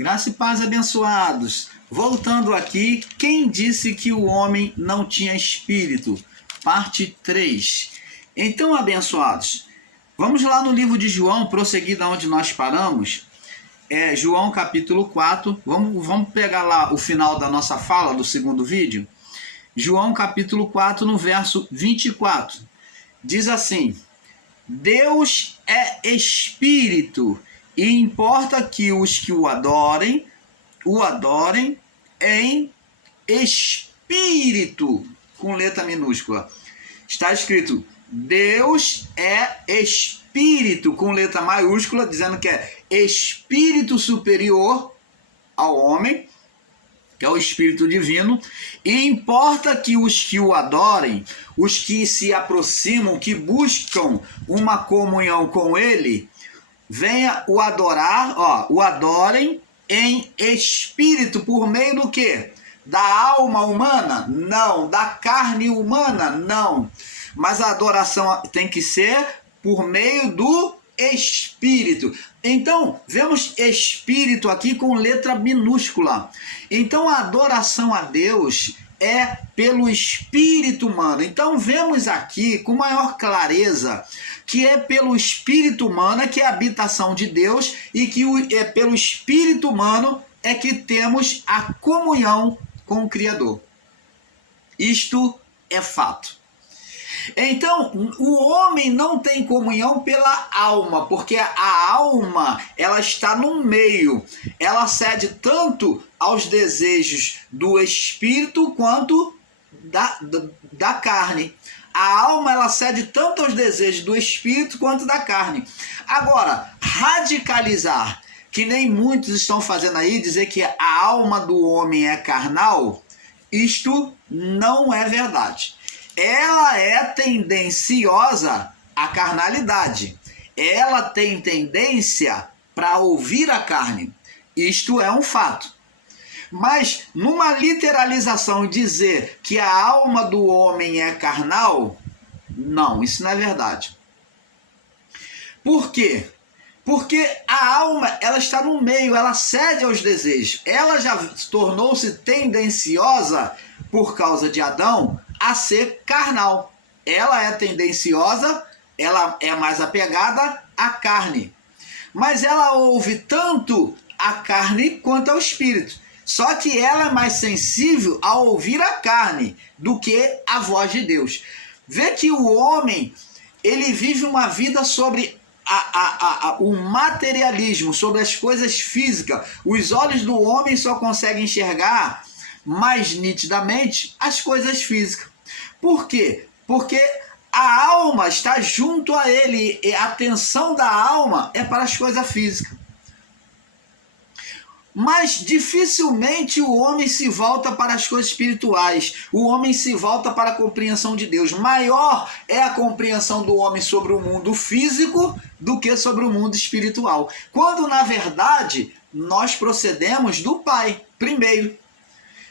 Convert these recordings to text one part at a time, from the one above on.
Graça e paz, abençoados. Voltando aqui, quem disse que o homem não tinha espírito? Parte 3. Então, abençoados, vamos lá no livro de João, prosseguir da onde nós paramos. João capítulo 4. Vamos pegar lá o final da nossa fala do segundo vídeo. João capítulo 4, no verso 24. Diz assim: Deus é espírito, e importa que os que o adorem em espírito, com letra minúscula. Está escrito: Deus é espírito, com letra maiúscula, dizendo que é espírito superior ao homem, que é o Espírito Divino, e importa que os que o adorem, os que se aproximam, que buscam uma comunhão com ele, venha o adorar, o adorem em espírito, por meio do quê? Da alma humana? Não. Da carne humana? Não. Mas a adoração tem que ser por meio do espírito. Então, vemos espírito aqui com letra minúscula. Então, a adoração a Deus é pelo espírito humano. Então, vemos aqui com maior clareza que é pelo espírito humano que é a habitação de Deus e que é pelo espírito humano é que temos a comunhão com o Criador. Isto é fato. Então, o homem não tem comunhão pela alma, porque a alma, ela está no meio. Ela cede tanto aos desejos do espírito quanto da carne. A alma, ela cede tanto aos desejos do espírito quanto da carne. Agora, radicalizar, que nem muitos estão fazendo aí, dizer que a alma do homem é carnal, isto não é verdade. Ela é tendenciosa à carnalidade. Ela tem tendência para ouvir a carne. Isto é um fato. Mas numa literalização dizer que a alma do homem é carnal, não, isso não é verdade. Por quê? Porque a alma, ela está no meio, ela cede aos desejos. Ela já tornou-se tendenciosa, por causa de Adão, a ser carnal. Ela é tendenciosa, ela é mais apegada à carne. Mas ela ouve tanto a carne quanto ao espírito. Só que ela é mais sensível a ouvir a carne do que a voz de Deus. Vê que o homem, ele vive uma vida sobre o materialismo, sobre as coisas físicas. Os olhos do homem só conseguem enxergar mais nitidamente as coisas físicas. Por quê? Porque a alma está junto a ele, e a atenção da alma é para as coisas físicas. Mas dificilmente o homem se volta para as coisas espirituais. O homem se volta para a compreensão de Deus. Maior é a compreensão do homem sobre o mundo físico do que sobre o mundo espiritual. Quando, na verdade, nós procedemos do Pai primeiro.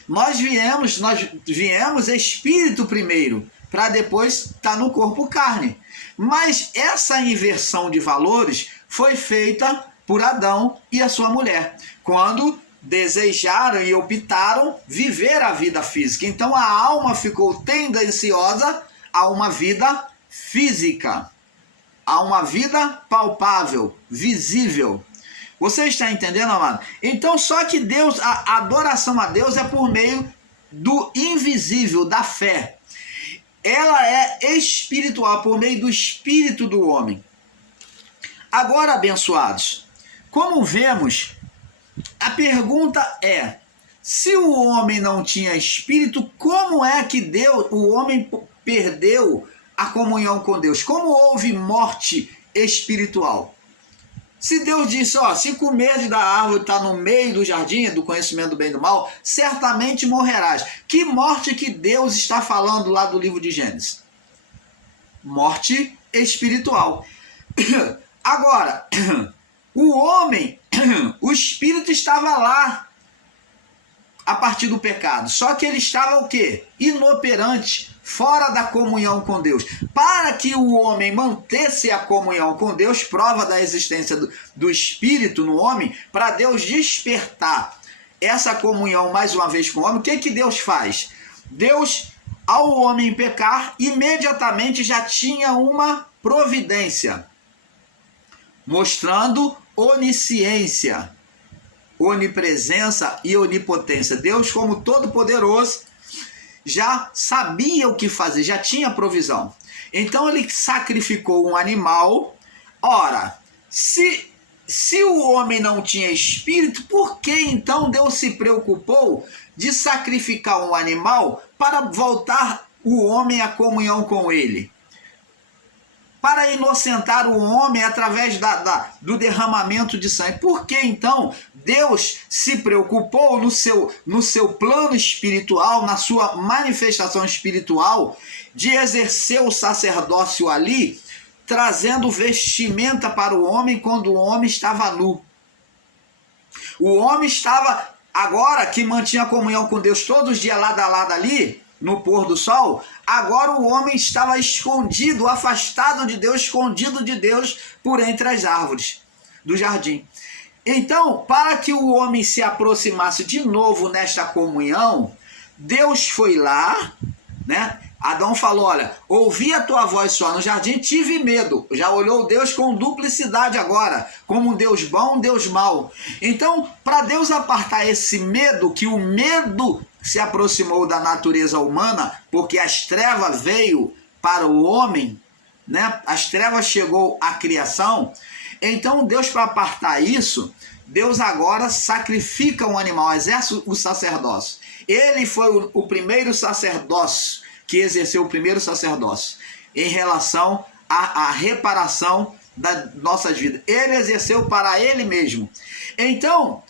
Nós viemos espírito primeiro, para depois estar no corpo carne. Mas essa inversão de valores foi feita por Adão e a sua mulher, quando desejaram e optaram viver a vida física. Então a alma ficou tendenciosa a uma vida física, a uma vida palpável, visível. Você está entendendo, amado? Então só que Deus, a adoração a Deus é por meio do invisível, da fé. Ela é espiritual, por meio do espírito do homem. Agora, abençoados, como vemos, a pergunta é: se o homem não tinha espírito, como é que o homem perdeu a comunhão com Deus? Como houve morte espiritual? Se Deus disse, se comeres da árvore que está no meio do jardim, do conhecimento do bem e do mal, certamente morrerás. Que morte que Deus está falando lá do livro de Gênesis? Morte espiritual. Agora, o homem, o espírito estava lá a partir do pecado. Só que ele estava o quê? Inoperante, fora da comunhão com Deus. Para que o homem mantesse a comunhão com Deus, prova da existência do Espírito no homem, para Deus despertar essa comunhão mais uma vez com o homem, o que Deus faz? Deus, ao homem pecar, imediatamente já tinha uma providência, mostrando onisciência, onipresença e onipotência. Deus, como todo-poderoso, já sabia o que fazer, já tinha provisão. Então ele sacrificou um animal. Ora, se o homem não tinha espírito, por que então Deus se preocupou de sacrificar um animal para voltar o homem à comunhão com ele? Para inocentar o homem através do derramamento de sangue. Por que então Deus se preocupou no seu plano espiritual, na sua manifestação espiritual, de exercer o sacerdócio ali, trazendo vestimenta para o homem quando o homem estava nu? O homem estava, agora que mantinha comunhão com Deus todos os dias lado a lado ali, no pôr do sol, agora o homem estava escondido, afastado de Deus, escondido de Deus por entre as árvores do jardim. Então, para que o homem se aproximasse de novo nesta comunhão, Deus foi lá, né? Adão falou, olha, ouvi a tua voz só no jardim, tive medo. Já olhou Deus com duplicidade agora, como um Deus bom, um Deus mau. Então, para Deus apartar esse medo, que o medo se aproximou da natureza humana, porque as trevas veio para o homem, né? As trevas chegou à criação. Então Deus, para apartar isso, Deus agora sacrifica um animal, exerce o sacerdócio. Ele foi o primeiro sacerdócio, que exerceu o primeiro sacerdócio em relação à reparação das nossas vidas. Ele exerceu para ele mesmo. Então,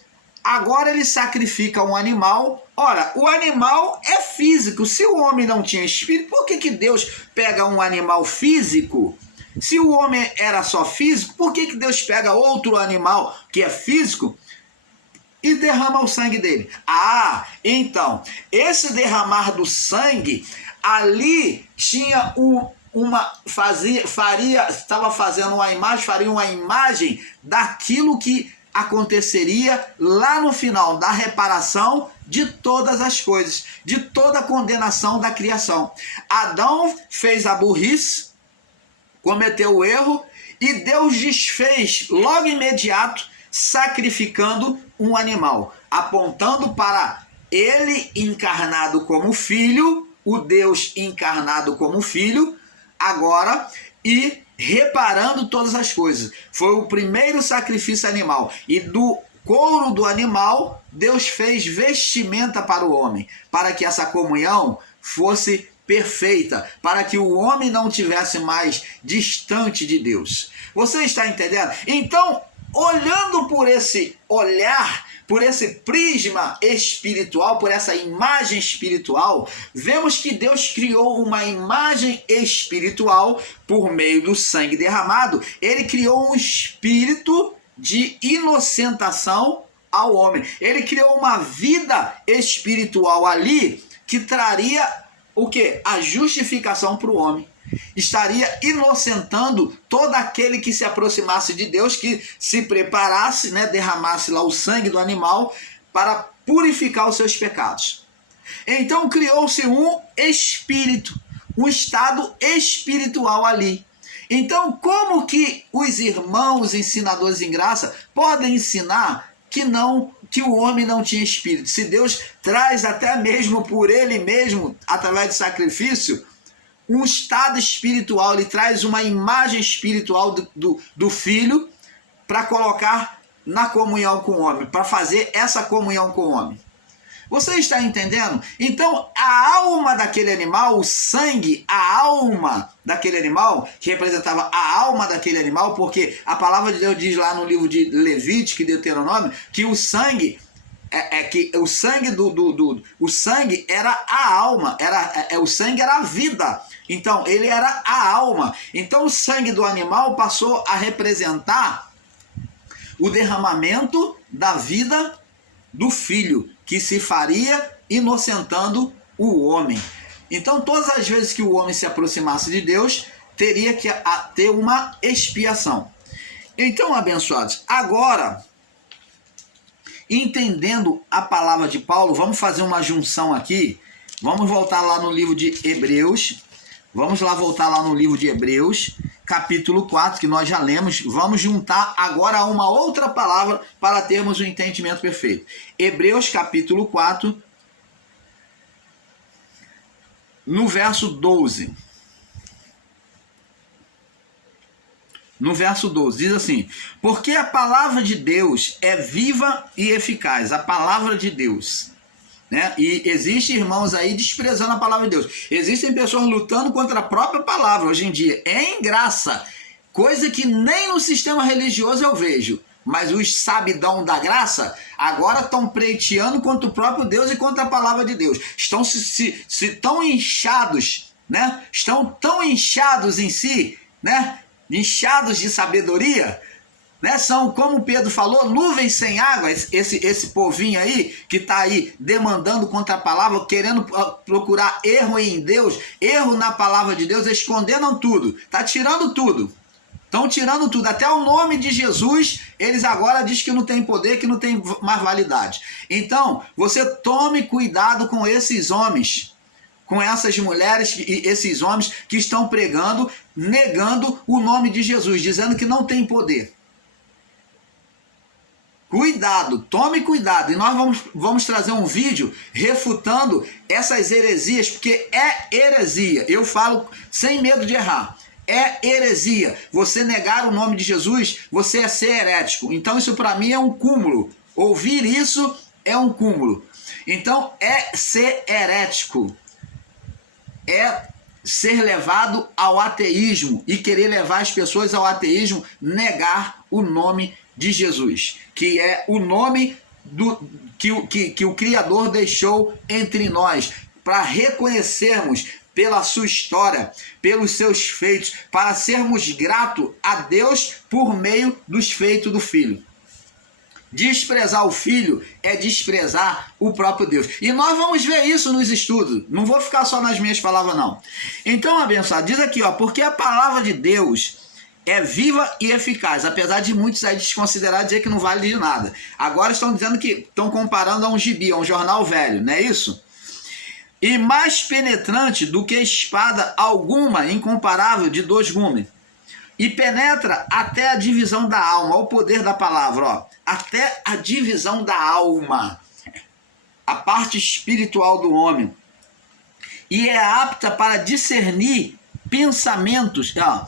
agora ele sacrifica um animal. Ora, o animal é físico. Se o homem não tinha espírito, por que Deus pega um animal físico? Se o homem era só físico, por que Deus pega outro animal que é físico e derrama o sangue dele? Ah, então, esse derramar do sangue, ali tinha estava fazendo uma imagem, faria uma imagem daquilo que aconteceria lá no final, da reparação de todas as coisas, de toda a condenação da criação. Adão fez a burrice, cometeu o erro, e Deus desfez logo imediato, sacrificando um animal, apontando para ele encarnado como filho, o Deus encarnado como filho, agora, e reparando todas as coisas. Foi o primeiro sacrifício animal. E do couro do animal, Deus fez vestimenta para o homem, para que essa comunhão fosse perfeita, para que o homem não tivesse mais distante de Deus. Você está entendendo? Então, olhando por esse olhar, por esse prisma espiritual, por essa imagem espiritual, vemos que Deus criou uma imagem espiritual por meio do sangue derramado. Ele criou um espírito de inocentação ao homem. Ele criou uma vida espiritual ali que traria o quê? A justificação para o homem. Estaria inocentando todo aquele que se aproximasse de Deus, que se preparasse, né, derramasse lá o sangue do animal para purificar os seus pecados. Então criou-se um espírito, um estado espiritual ali. Então, como que os irmãos ensinadores em graça podem ensinar que o homem não tinha espírito? Se Deus traz até mesmo por ele mesmo, através do sacrifício, um estado espiritual, ele traz uma imagem espiritual do filho para colocar na comunhão com o homem, para fazer essa comunhão com o homem. Você está entendendo? Então, a alma daquele animal, o sangue, a alma daquele animal, que representava a alma daquele animal, porque a palavra de Deus diz lá no livro de Levítico e Deuteronômio, que o sangue o sangue era a alma, o sangue era a vida. Então, ele era a alma. Então, o sangue do animal passou a representar o derramamento da vida do filho, que se faria inocentando o homem. Então, todas as vezes que o homem se aproximasse de Deus, teria que ter uma expiação. Então, abençoados, agora, entendendo a palavra de Paulo, vamos fazer uma junção aqui. Vamos voltar lá no livro de Hebreus. Vamos lá voltar lá no livro de Hebreus, capítulo 4, que nós já lemos. Vamos juntar agora uma outra palavra para termos um entendimento perfeito. Hebreus, capítulo 4, no verso 12. No verso 12, diz assim: porque a palavra de Deus é viva e eficaz. A palavra de Deus, né? E existem irmãos aí desprezando a palavra de Deus. Existem pessoas lutando contra a própria palavra hoje em dia. É em graça, coisa que nem no sistema religioso eu vejo. Mas os sabidão da graça agora estão pleiteando contra o próprio Deus e contra a palavra de Deus. Estão tão inchados, né? Estão tão inchados em si, né? Inchados de sabedoria, né? São, como Pedro falou, nuvens sem água. Esse povinho aí que está aí demandando contra a palavra, querendo procurar erro em Deus, erro na palavra de Deus, escondendo tudo, está tirando tudo. Estão tirando tudo, até o nome de Jesus, eles agora dizem que não tem poder, que não tem mais validade. Então, você tome cuidado com esses homens, com essas mulheres e esses homens que estão pregando, negando o nome de Jesus, dizendo que não tem poder. Cuidado, tome cuidado. E nós vamos trazer um vídeo refutando essas heresias, porque é heresia. Eu falo sem medo de errar. É heresia. Você negar o nome de Jesus, você é ser herético. Então isso para mim é um cúmulo. Ouvir isso é um cúmulo. Então é ser herético. É ser levado ao ateísmo e querer levar as pessoas ao ateísmo, negar o nome de Jesus, que é o nome que o Criador deixou entre nós, para reconhecermos pela sua história, pelos seus feitos, para sermos gratos a Deus por meio dos feitos do Filho. Desprezar o Filho é desprezar o próprio Deus. E nós vamos ver isso nos estudos. Não vou ficar só nas minhas palavras, não. Então, abençoado, diz aqui, ó, porque a palavra de Deus é viva e eficaz, apesar de muitos aí desconsiderar, dizer que não vale de nada. Agora estão dizendo que estão comparando a um gibi, a um jornal velho, não é isso? E mais penetrante do que espada alguma, incomparável, de 2 gumes. E penetra até a divisão da alma, o poder da palavra, ó, até a divisão da alma, a parte espiritual do homem. E é apta para discernir pensamentos, ó,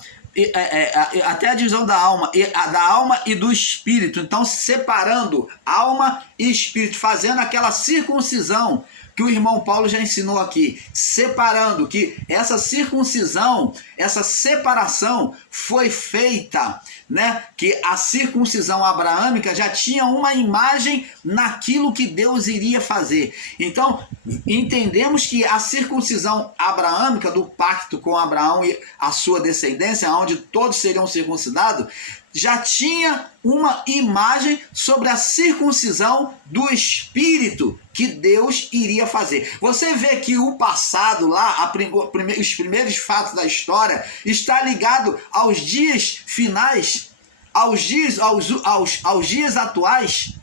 até a divisão da alma e do espírito. Então, separando alma e espírito, fazendo aquela circuncisão que o irmão Paulo já ensinou aqui, separando, que essa circuncisão, essa separação foi feita, né? Que a circuncisão abraâmica já tinha uma imagem naquilo que Deus iria fazer. Então, entendemos que a circuncisão abraâmica, do pacto com Abraão e a sua descendência, onde todos seriam circuncidados, já tinha uma imagem sobre a circuncisão do Espírito que Deus iria fazer. Você vê que o passado lá, os primeiros fatos da história, está ligado aos dias finais, aos dias atuais.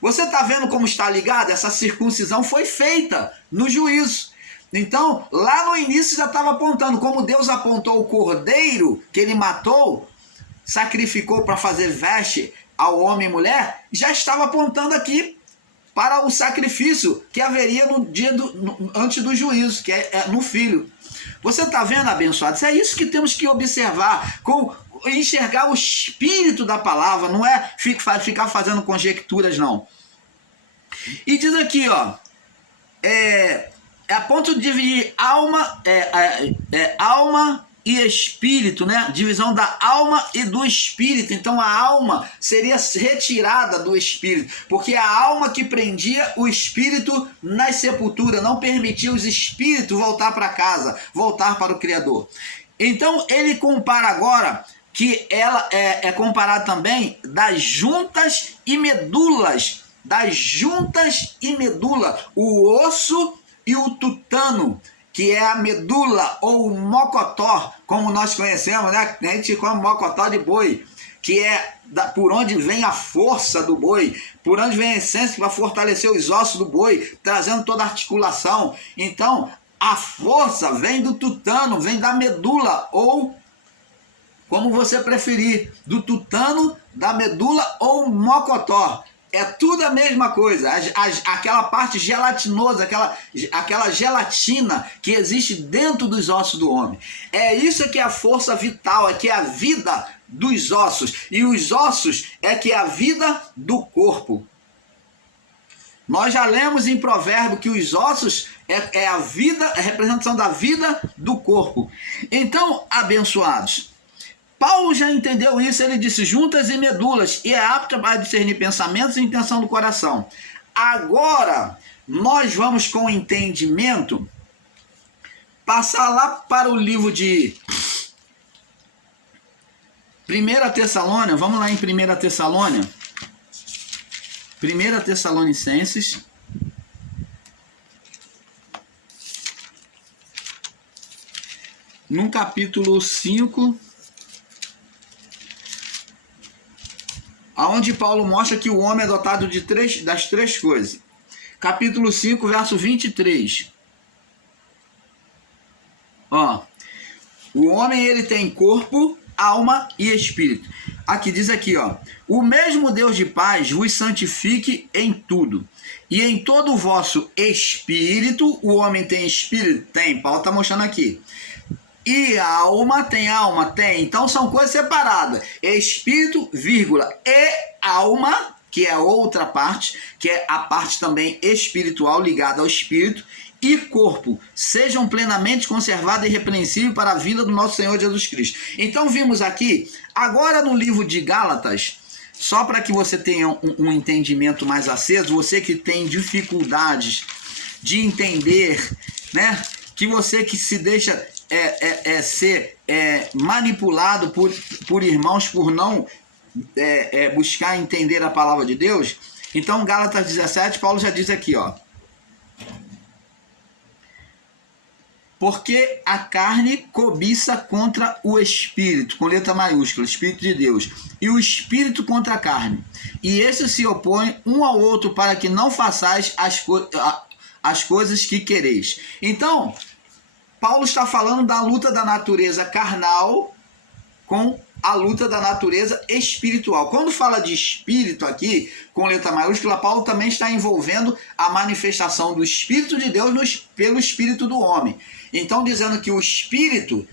Você está vendo como está ligado? Essa circuncisão foi feita no juízo. Então, lá no início já estava apontando, como Deus apontou o cordeiro que ele matou, sacrificou para fazer veste ao homem e mulher, já estava apontando aqui para o sacrifício que haveria no dia antes do juízo, que é no Filho. Você está vendo, abençoados? É isso que temos que observar, enxergar o espírito da palavra, não é ficar fazendo conjecturas, não. E diz aqui, ó, a ponto de dividir alma e espírito, né? Divisão da alma e do espírito. Então a alma seria retirada do espírito, porque a alma que prendia o espírito nas sepulturas, não permitia os espíritos voltar para casa, voltar para o Criador. Então ele compara agora que ela é comparada também das juntas e medulas, o osso e o tutano. que é a medula ou o mocotó, como nós conhecemos, né? A gente come mocotó de boi, que é por onde vem a força do boi, por onde vem a essência para fortalecer os ossos do boi, trazendo toda a articulação. Então, a força vem do tutano, vem da medula, ou como você preferir, do tutano, da medula ou mocotó. É tudo a mesma coisa, aquela parte gelatinosa, aquela gelatina que existe dentro dos ossos do homem. É isso que é a força vital, é que é a vida dos ossos. E os ossos é que é a vida do corpo. Nós já lemos em Provérbio que os ossos é a vida, a representação da vida do corpo. Então, abençoados, Paulo já entendeu isso, ele disse juntas e medulas, e é apto para discernir pensamentos e intenção do coração. Agora, nós vamos com entendimento passar lá para o livro de 1 Tessalônia, vamos lá em 1 Tessalônia, 1 Tessalonicenses, no capítulo 5, aonde Paulo mostra que o homem é dotado de das três coisas. Capítulo 5, verso 23. Ó, o homem ele tem corpo, alma e espírito. Aqui diz aqui, ó: o mesmo Deus de paz vos santifique em tudo. E em todo o vosso espírito, o homem tem espírito? Tem, Paulo está mostrando aqui. E alma tem? Então são coisas separadas. Espírito, vírgula, e alma, que é outra parte, que é a parte também espiritual ligada ao espírito, e corpo, sejam plenamente conservados e irrepreensíveis para a vinda do nosso Senhor Jesus Cristo. Então vimos aqui, agora no livro de Gálatas, só para que você tenha um entendimento mais aceso, você que tem dificuldades de entender, né? Que você que se deixa ser manipulado por irmãos por não buscar entender a palavra de Deus. Então, Gálatas 17, Paulo já diz aqui, ó: porque a carne cobiça contra o espírito, com letra maiúscula, espírito de Deus, e o espírito contra a carne, e esses se opõem um ao outro para que não façais as coisas que quereis. Então, Paulo está falando da luta da natureza carnal com a luta da natureza espiritual. Quando fala de espírito aqui, com letra maiúscula, Paulo também está envolvendo a manifestação do Espírito de Deus pelo espírito do homem. Então, dizendo que o espírito,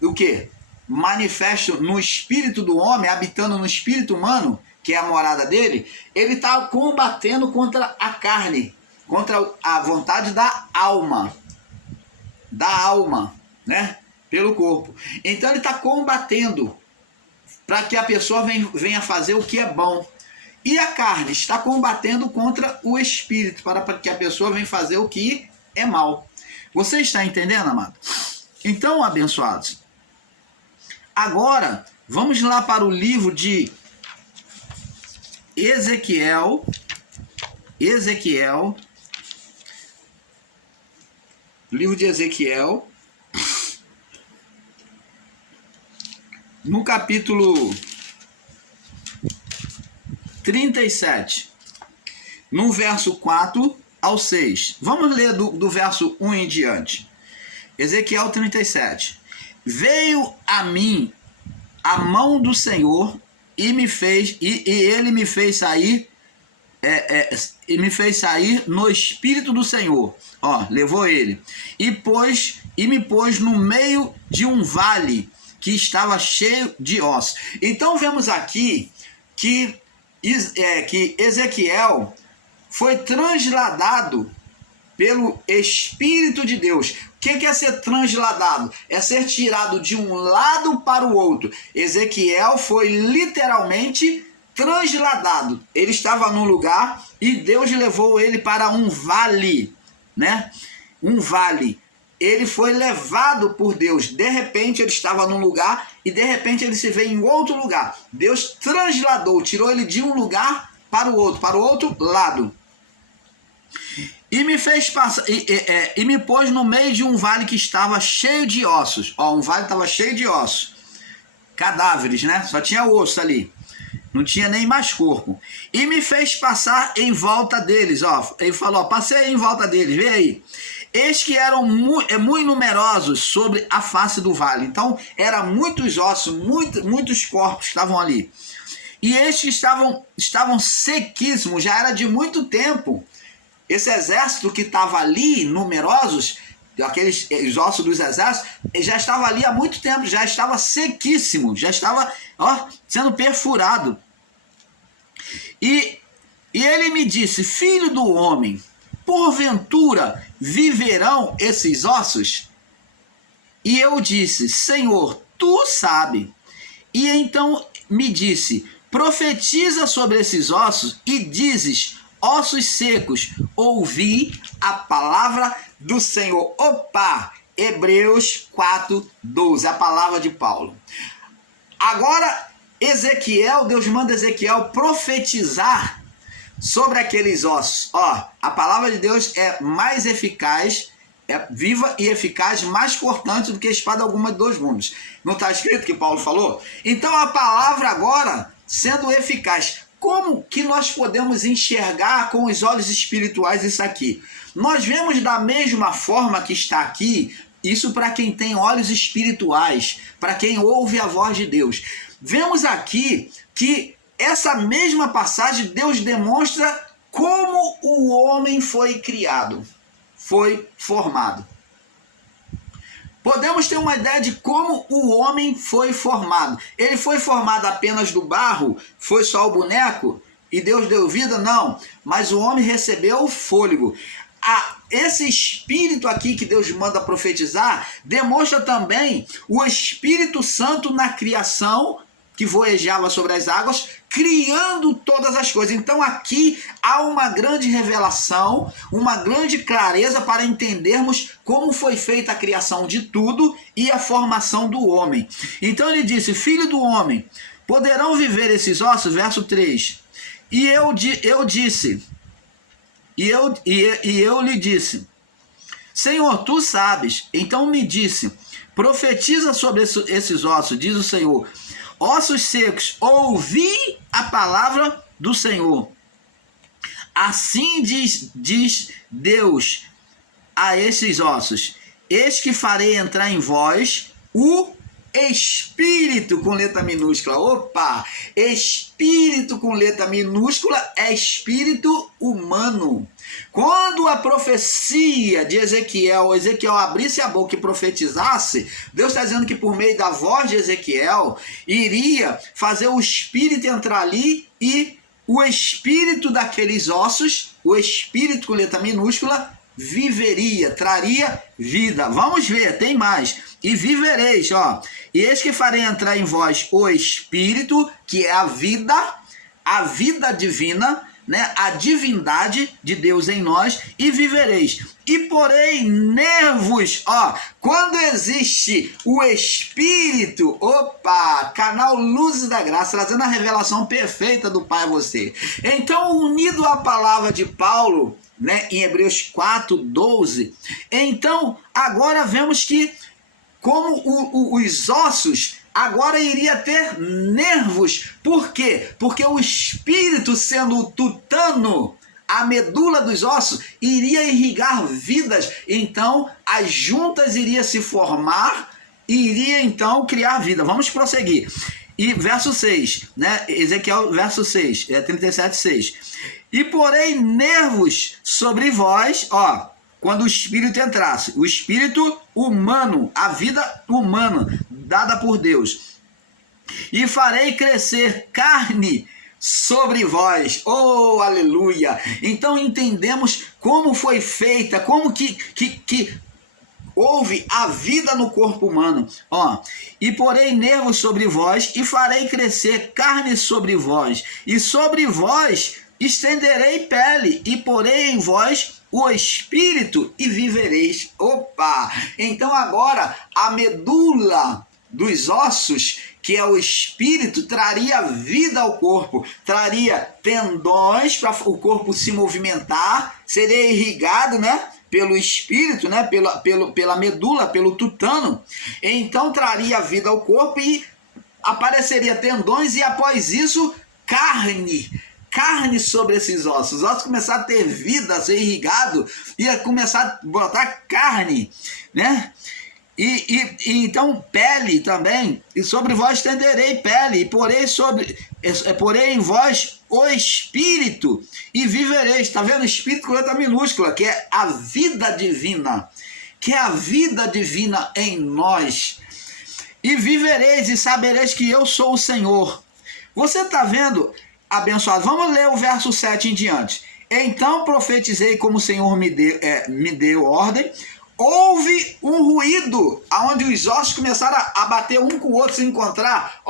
o quê? Manifesto no espírito do homem, habitando no espírito humano, que é a morada dele, ele está combatendo contra a carne, contra a vontade da alma, né? Pelo corpo. Então ele está combatendo para que a pessoa venha fazer o que é bom. E a carne está combatendo contra o espírito para que a pessoa venha fazer o que é mal. Você está entendendo, amado? Então, abençoados, agora vamos lá para o livro de Ezequiel, livro de Ezequiel, no capítulo 37, no verso 4 ao 6. Vamos ler do verso 1 em diante. Ezequiel 37. Veio a mim a mão do Senhor e ele me fez sair no espírito do Senhor. Ó, levou ele e me pôs no meio de um vale que estava cheio de ossos. Então vemos aqui que Ezequiel foi transladado pelo Espírito de Deus. O que é ser transladado? É ser tirado de um lado para o outro. Ezequiel foi literalmente transladado. Ele estava num lugar e Deus levou ele para um vale, né? Um vale. Ele foi levado por Deus. De repente ele estava num lugar e de repente ele se vê em outro lugar. Deus transladou, tirou ele de um lugar para o outro lado. E me fez passar, e me pôs no meio de um vale que estava cheio de ossos. Ó, um vale estava cheio de ossos. Cadáveres, né? Só tinha osso ali. Não tinha nem mais corpo. E me fez passar em volta deles. Ó, ele falou, passei em volta deles, vê aí. Eis que eram muito numerosos sobre a face do vale. Então, eram muitos ossos, muitos corpos que estavam ali. E estes estavam sequíssimos, já era de muito tempo. Esse exército que estava ali, numerosos, os ossos dos exércitos, já estava ali há muito tempo, já estava sequíssimo, já estava sendo perfurado. E ele me disse, filho do homem, porventura viverão esses ossos? E eu disse, Senhor, tu sabe. E então me disse, profetiza sobre esses ossos e dizes, ossos secos, ouvi a palavra do Senhor. Opa! Hebreus 4:12, a palavra de Paulo. Agora, Ezequiel, Deus manda Ezequiel profetizar sobre aqueles ossos. Ó, a palavra de Deus é mais eficaz, é viva e eficaz, mais cortante do que a espada alguma de dois mundos. Não está escrito que Paulo falou? Então a palavra agora, sendo eficaz, como que nós podemos enxergar com os olhos espirituais isso aqui? Nós vemos da mesma forma que está aqui, isso para quem tem olhos espirituais, para quem ouve a voz de Deus. Vemos aqui que essa mesma passagem, Deus demonstra como o homem foi criado, foi formado. Podemos ter uma ideia de como o homem foi formado. Ele foi formado apenas do barro? Foi só o boneco? E Deus deu vida? Não. Mas o homem recebeu o fôlego. Esse espírito aqui que Deus manda profetizar demonstra também o Espírito Santo na criação, que voejava sobre as águas, criando todas as coisas. Então aqui há uma grande revelação, uma grande clareza para entendermos como foi feita a criação de tudo e a formação do homem. Então ele disse, filho do homem, poderão viver esses ossos? Verso 3. E eu lhe disse, Senhor, tu sabes. Então me disse, profetiza sobre esses ossos, diz o Senhor, ossos secos, ouvi a palavra do Senhor. Assim diz Deus a esses ossos, eis que farei entrar em vós o Espírito com letra minúscula. Opa! Espírito com letra minúscula é espírito humano. Quando a profecia de Ezequiel abrisse a boca e profetizasse, Deus está dizendo que por meio da voz de Ezequiel iria fazer o espírito entrar ali e o espírito daqueles ossos, o espírito com letra minúscula, viveria, traria vida. Vamos ver, tem mais. E vivereis, ó. E eis que farei entrar em vós o Espírito, que é a vida divina, né? A divindade de Deus em nós, e vivereis. E porém nervos, ó, quando existe o Espírito, opa, canal Luzes da Graça, trazendo a revelação perfeita do Pai a você. Então, unido à palavra de Paulo, né, em Hebreus 4:12, então agora vemos que como os ossos agora iria ter nervos. Por quê? Porque o espírito, sendo o tutano, a medula dos ossos, iria irrigar vidas. Então as juntas iriam se formar e iria então criar vida. Vamos prosseguir. E verso 6, né? Ezequiel verso 6, 37:6. E porém nervos sobre vós, ó, quando o espírito entrasse, o espírito humano, a vida humana dada por Deus, e farei crescer carne sobre vós. Oh, aleluia! Então entendemos como foi feita, como que houve a vida no corpo humano. Ó, e porei nervos sobre vós, e farei crescer carne sobre vós, e sobre vós estenderei pele, e porei em vós o espírito, e vivereis. Opa! Então agora a medula dos ossos que é o espírito, traria vida ao corpo, traria tendões para o corpo se movimentar, seria irrigado, né, pelo espírito, né, pela medula, pelo tutano. Então traria vida ao corpo e apareceria tendões e após isso carne sobre esses ossos. Os ossos começaram a ter vida, a ser irrigado, ia começar a botar carne, né? E então pele também, e sobre vós tenderei pele, e porei em vós o espírito, e vivereis. Está vendo? Espírito com letra minúscula, que é a vida divina, que é a vida divina em nós. E vivereis e sabereis que eu sou o Senhor. Você está vendo, abençoado? Vamos ler o verso 7 em diante. Então profetizei como o Senhor me deu ordem. Houve um ruído, onde os ossos começaram a bater um com o outro, se encontrar.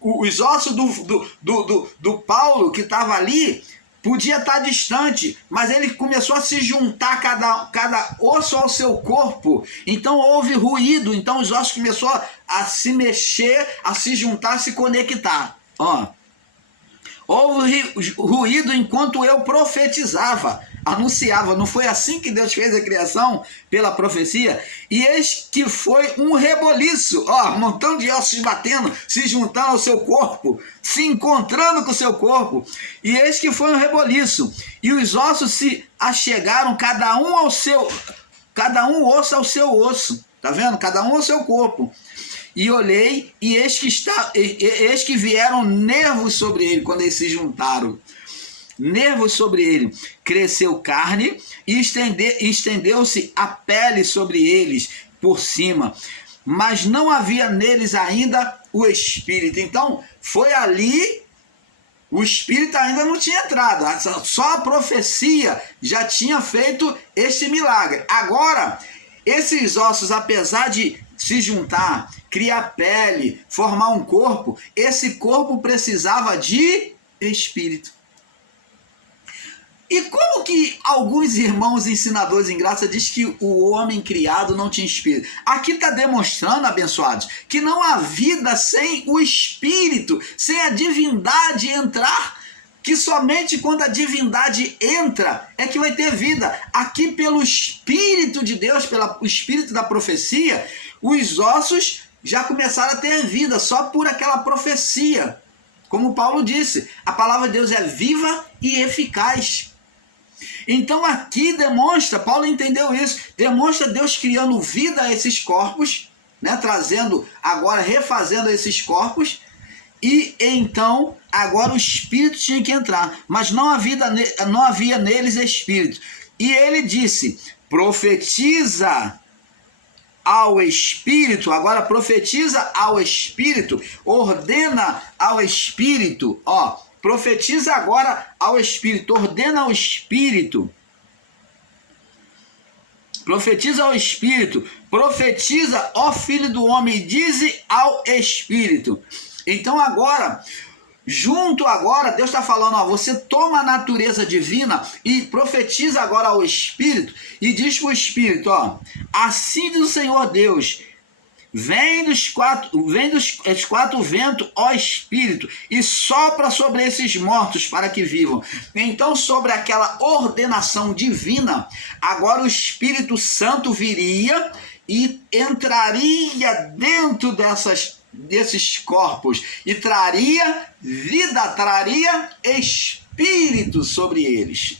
Os ossos do Paulo, que estava ali, podia estar distante, mas ele começou a se juntar, cada osso ao seu corpo. Então houve ruído, então os ossos começaram a se mexer, a se juntar, a se conectar. Houve ruído enquanto eu profetizava, anunciava. Não foi assim que Deus fez a criação pela profecia? E eis que foi um reboliço, um montão de ossos batendo, se juntando ao seu corpo, se encontrando com o seu corpo. E eis que foi um reboliço. E os ossos se achegaram, cada um osso ao seu osso. Tá vendo? Cada um ao seu corpo. E olhei, e eis que vieram nervos sobre ele, quando eles se juntaram. Nervos sobre ele. Cresceu carne, e estendeu-se a pele sobre eles, por cima. Mas não havia neles ainda o Espírito. Então, foi ali, o Espírito ainda não tinha entrado. Só a profecia já tinha feito este milagre. Agora, esses ossos, apesar de se juntar, criar pele, formar um corpo, esse corpo precisava de espírito. E como que alguns irmãos ensinadores em graça diz que o homem criado não tinha espírito? Aqui está demonstrando, abençoados, que não há vida sem o espírito, sem a divindade entrar, que somente quando a divindade entra é que vai ter vida. Aqui pelo Espírito de Deus, pelo Espírito da profecia, os ossos já começaram a ter vida, só por aquela profecia. Como Paulo disse, a palavra de Deus é viva e eficaz. Então aqui demonstra, Paulo entendeu isso, demonstra Deus criando vida a esses corpos, né, trazendo, agora refazendo esses corpos, e então agora o Espírito tinha que entrar, mas não havia neles Espírito. E ele disse, profetiza ao Espírito, agora profetiza ao Espírito, ordena ao Espírito, profetiza agora ao Espírito, ordena ao Espírito, profetiza ao Espírito, profetiza, ó Filho do Homem, dize ao Espírito. Então agora, Deus está falando, você toma a natureza divina e profetiza agora ao Espírito e diz para o Espírito, assim diz o Senhor Deus, vem dos quatro ventos, ó Espírito, e sopra sobre esses mortos para que vivam. Então, sobre aquela ordenação divina, agora o Espírito Santo viria e entraria dentro desses corpos e traria vida, traria espírito sobre eles.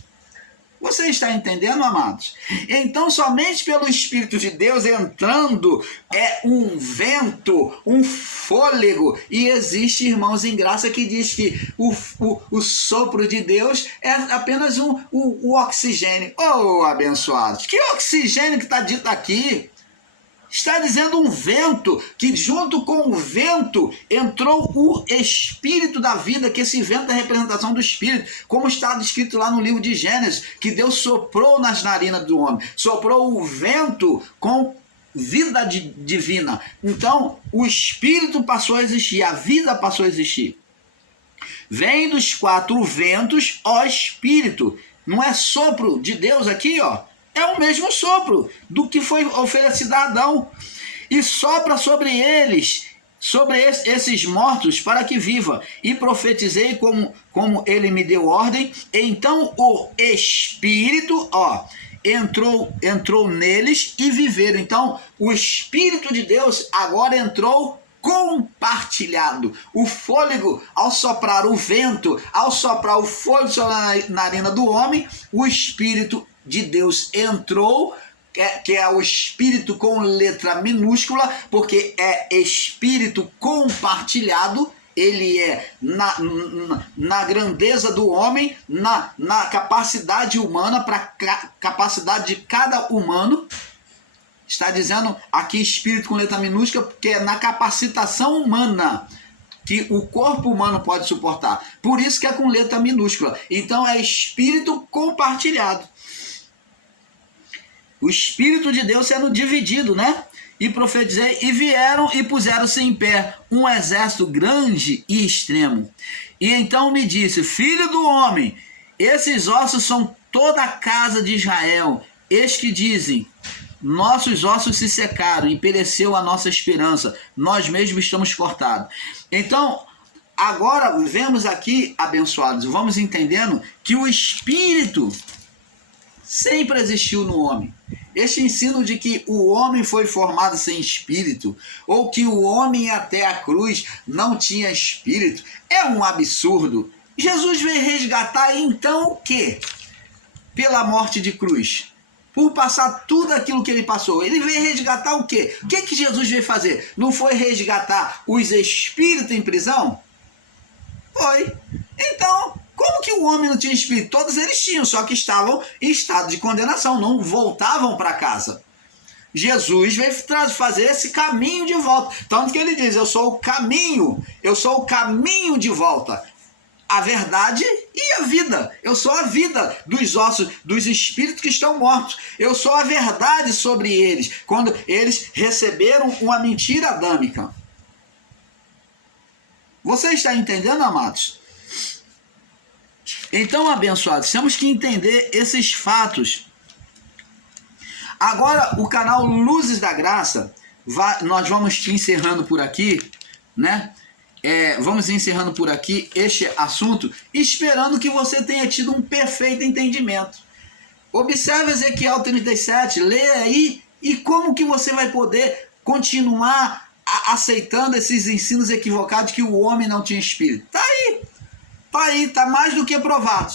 Você está entendendo, amados? Então, somente pelo Espírito de Deus entrando é um vento, um fôlego. E existe, irmãos em graça, que diz que o sopro de Deus é apenas o oxigênio. Abençoados! Que oxigênio que está dito aqui? Está dizendo um vento, que junto com o vento entrou o Espírito da vida, que esse vento é a representação do Espírito, como está descrito lá no livro de Gênesis, que Deus soprou nas narinas do homem, soprou o vento com vida divina. Então, o Espírito passou a existir, a vida passou a existir. Vem dos quatro ventos, ó Espírito. Não é sopro de Deus aqui, é o mesmo sopro do que foi oferecido a Adão. E sopra sobre eles, sobre esses mortos para que viva, e profetizei como ele me deu ordem. Então o Espírito, entrou neles e viveram. Então o Espírito de Deus agora entrou compartilhado. O fôlego, ao soprar o vento, ao soprar o fôlego sobre a narina do homem, o Espírito de Deus entrou, que é o Espírito com letra minúscula, porque é Espírito compartilhado. Ele é na grandeza do homem, na capacidade humana, para capacidade de cada humano. Está dizendo aqui Espírito com letra minúscula, porque é na capacitação humana que o corpo humano pode suportar. Por isso que é com letra minúscula. Então é Espírito compartilhado. O Espírito de Deus sendo dividido, né? E profetizei, e vieram e puseram-se em pé um exército grande e extremo. E então me disse: filho do homem, esses ossos são toda a casa de Israel. Eis que dizem: nossos ossos se secaram e pereceu a nossa esperança, nós mesmos estamos cortados. Então, agora vemos aqui, abençoados, vamos entendendo que o Espírito sempre existiu no homem. Este ensino de que o homem foi formado sem espírito, ou que o homem até a cruz não tinha espírito, é um absurdo. Jesus veio resgatar então o quê? Pela morte de cruz. Por passar tudo aquilo que ele passou. Ele veio resgatar o quê? O que Jesus veio fazer? Não foi resgatar os espíritos em prisão? Foi. Então, como que o homem não tinha espírito? Todos eles tinham, só que estavam em estado de condenação, não voltavam para casa. Jesus veio fazer esse caminho de volta. Tanto que ele diz: eu sou o caminho de volta. A verdade e a vida. Eu sou a vida dos ossos, dos espíritos que estão mortos. Eu sou a verdade sobre eles, quando eles receberam uma mentira adâmica. Você está entendendo, amados? Então, abençoados, temos que entender esses fatos. Agora, o canal Luzes da Graça, nós vamos encerrando por aqui, né? Vamos encerrando por aqui este assunto, esperando que você tenha tido um perfeito entendimento. Observe Ezequiel 37, leia aí, e como que você vai poder continuar aceitando esses ensinos equivocados que o homem não tinha espírito. Tá mais do que provado.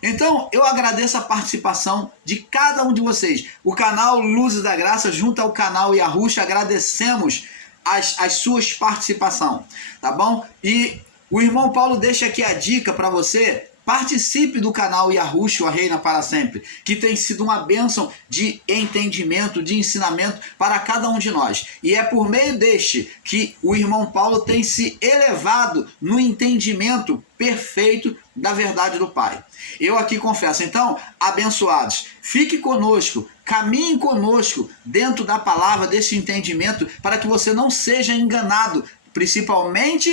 Então, eu agradeço a participação de cada um de vocês. O canal Luzes da Graça, junto ao canal Yahushua, agradecemos as suas participações, tá bom? E o irmão Paulo deixa aqui a dica para você: participe do canal Yahushua Reina para Sempre, que tem sido uma bênção de entendimento, de ensinamento para cada um de nós. E é por meio deste que o irmão Paulo tem se elevado no entendimento perfeito da verdade do Pai. Eu aqui confesso. Então, abençoados, fique conosco, caminhe conosco dentro da palavra, desse entendimento, para que você não seja enganado, principalmente